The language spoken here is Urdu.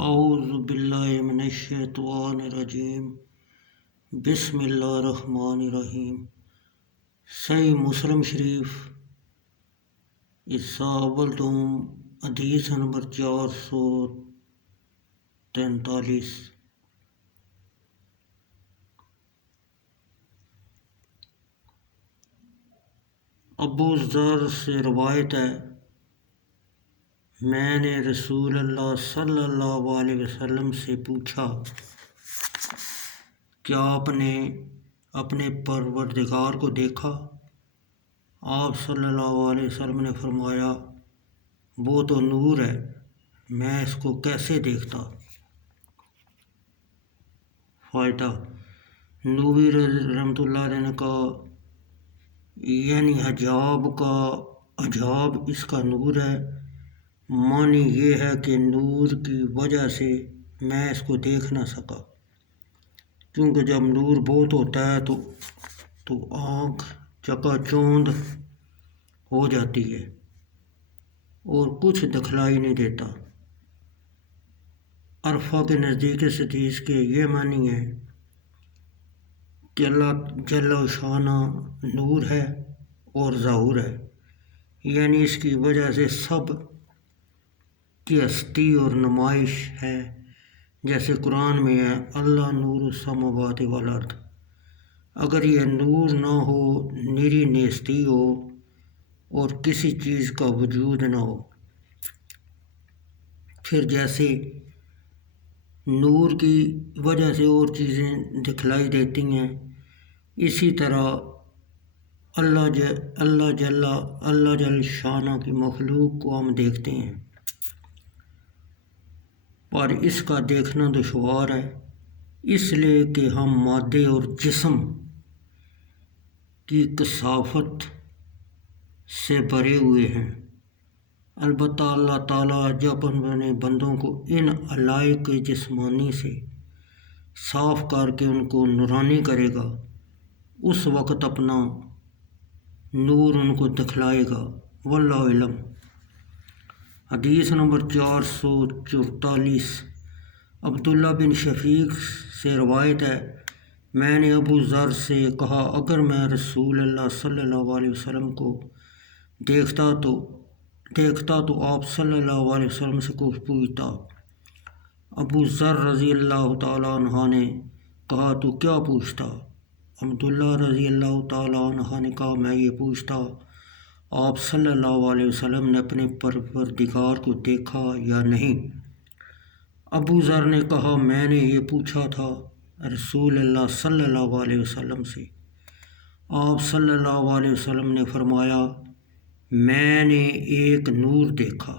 اعوذ باللہ من الشیطان الرجیم بسم اللہ الرحمن الرحیم۔ صحیح مسلم شریف اول دوم حدیث نمبر 443۔ ابو ذر سے روایت ہے، میں نے رسول اللہ صلی اللہ علیہ وسلم سے پوچھا، کیا آپ نے اپنے پروردگار کو دیکھا؟ آپ صلی اللہ علیہ وسلم نے فرمایا، وہ تو نور ہے، میں اس کو کیسے دیکھتا؟ فائدہ: نووی رحمۃ اللہ علیہ نے کہا، یعنی حجاب اس کا نور ہے۔ معنی یہ ہے کہ نور کی وجہ سے میں اس کو دیکھ نہ سکا، کیونکہ جب نور بہت ہوتا ہے تو آنکھ چکا چوند ہو جاتی ہے اور کچھ دکھلائی نہیں دیتا۔ عرفہ کے نزدیک اس حدیث کے یہ معنی ہے کہ اللہ جل شانہ نور ہے اور ظہور ہے، یعنی اس کی وجہ سے سب کی ہستی اور نمائش ہے، جیسے قرآن میں ہے، اللہ نور السماوات والارض۔ اگر یہ نور نہ ہو، نیری نیستی ہو اور کسی چیز کا وجود نہ ہو، پھر جیسے نور کی وجہ سے اور چیزیں دکھلائی دیتی ہیں، اسی طرح اللہ جل شانہ کی مخلوق کو ہم دیکھتے ہیں، پر اس کا دیکھنا دشوار ہے، اس لیے کہ ہم مادے اور جسم کی کثافت سے بھرے ہوئے ہیں۔ البتہ اللہ تعالیٰ جب اپنے بندوں کو ان علائق جسمانی سے صاف کر کے ان کو نورانی کرے گا، اس وقت اپنا نور ان کو دکھلائے گا۔ واللہ علم۔ حدیث نمبر 444۔ عبداللہ بن شقیق سے روایت ہے، میں نے ابو ذر سے کہا، اگر میں رسول اللہ صلی اللہ علیہ وسلم کو دیکھتا تو آپ صلی اللہ علیہ وسلم سے کچھ پوچھتا۔ ابو ذر رضی اللہ تعالیٰ عنہ نے کہا، تو کیا پوچھتا؟ عبداللہ رضی اللہ تعالیٰ عنہ نے کہا، میں یہ پوچھتا، آپ صلی اللہ علیہ وسلم نے اپنے پروردگار کو دیکھا یا نہیں؟ ابو ذر نے کہا، میں نے یہ پوچھا تھا رسول اللہ صلی اللہ علیہ وسلم سے۔ آپ صلی اللہ علیہ وسلم نے فرمایا، میں نے ایک نور دیکھا۔